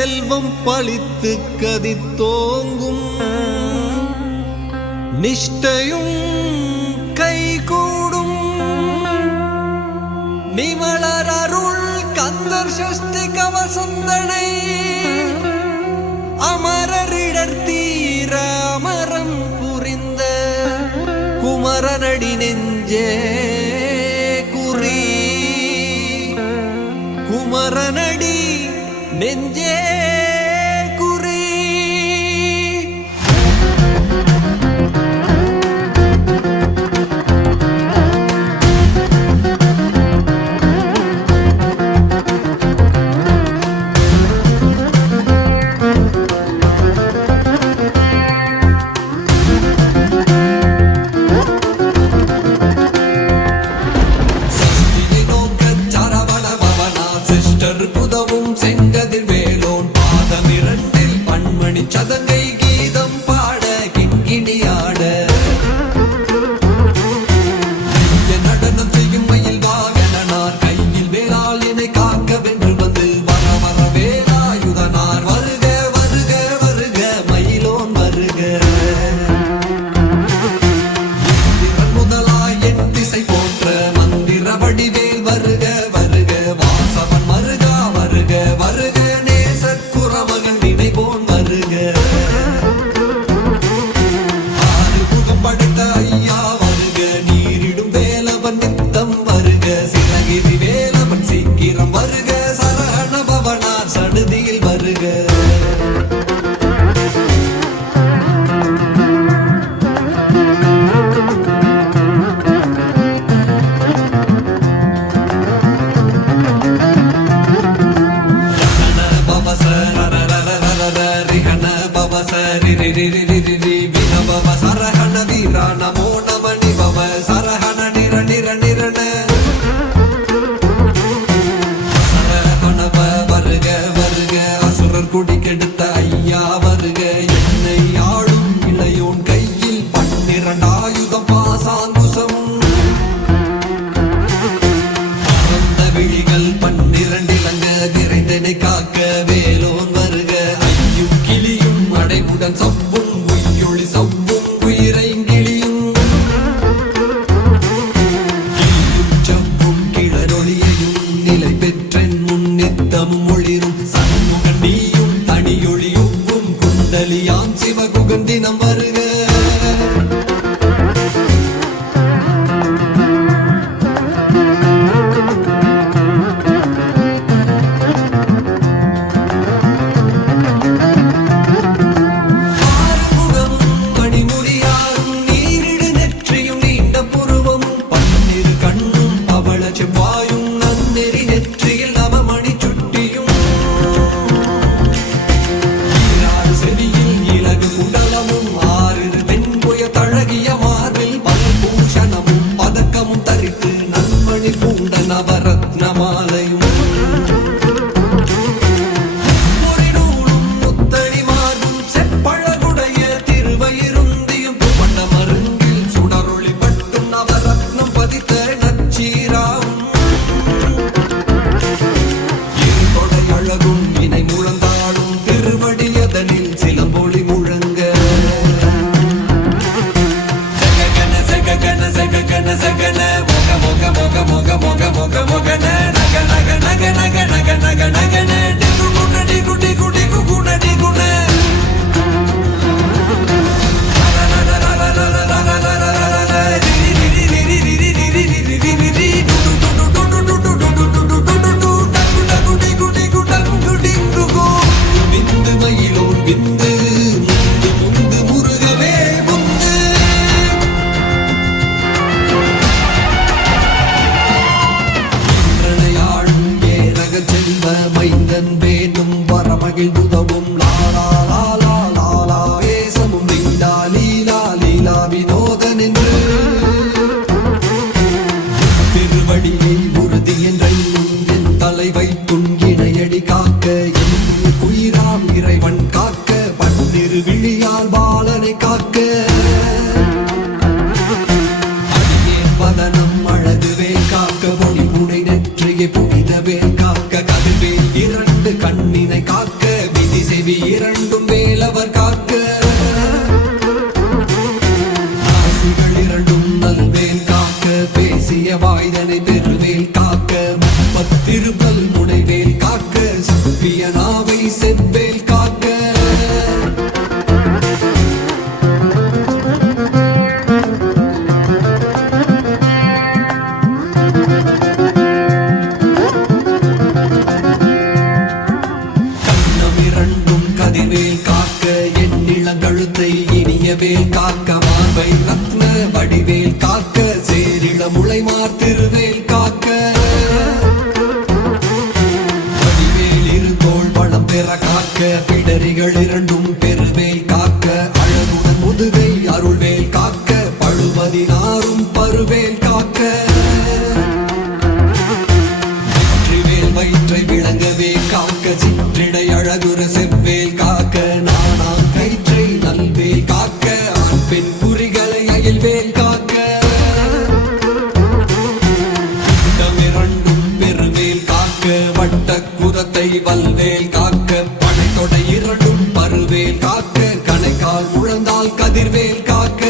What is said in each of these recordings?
செல்வம் பழித்து கதித்தோங்கும். நிஷ்டையும் கைகூடும். நிமலர் அருள் கந்தர் சஷ்டி கவசந்தனை. அமரரிடர் தீர அமரம் புரிந்த குமரனடி நெஞ்சே குமரனடி Mendel ಹಣ ಭವ ಸರಿ ರಿ ರಿ ರಿ ರಿ ರಿ ವಿನಭವ ಸರಹಣ ವೀರ ನಮೋ ನಮ ನಿಭವ ಸರಹಣ ನಿರ ನಿರ ನಿರಣ ಸರಹಣ வருக வருக அசுரர் குடிக்கெடு சகலமும் ஒளிரும் சண்முகன் நீயும் தனியொளியும் குந்தலியான் சிவகுகன் முப்பத்திருப்பல் முனைவேல் காக்க சுப்பியனாவை செவ்வேல் காக்க. கண்ணமிரண்டும் கதிர்வேல் காக்க என் இளங்கழுத்தை இனியவேல் காக்க மார்பை ரத்ன வடிவேல் காக்க சேரிள முளைமார் திருவேல் காக்க. வளம் பெற காக்க பிடரிகள் இரண்டும் பெருவேல் காக்க அழகுடன் முதுகை அருள்வேல் காக்க பழுவதினாரும் பருவேல் காக்க. வெற்றிவேல் வயிற்றை விளங்கவே காக்க சிற்றிடை அழகுற செவ்வேல் காக்க நானாம் கயிற்றை நல்வேல் காக்க பெண் குறிகளை அயல்வேல் காக்க. பெருவேல் காக்க வட்ட குதத்தை வல்வேல் காக்க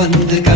வந்து கனகவே காக்க பகல்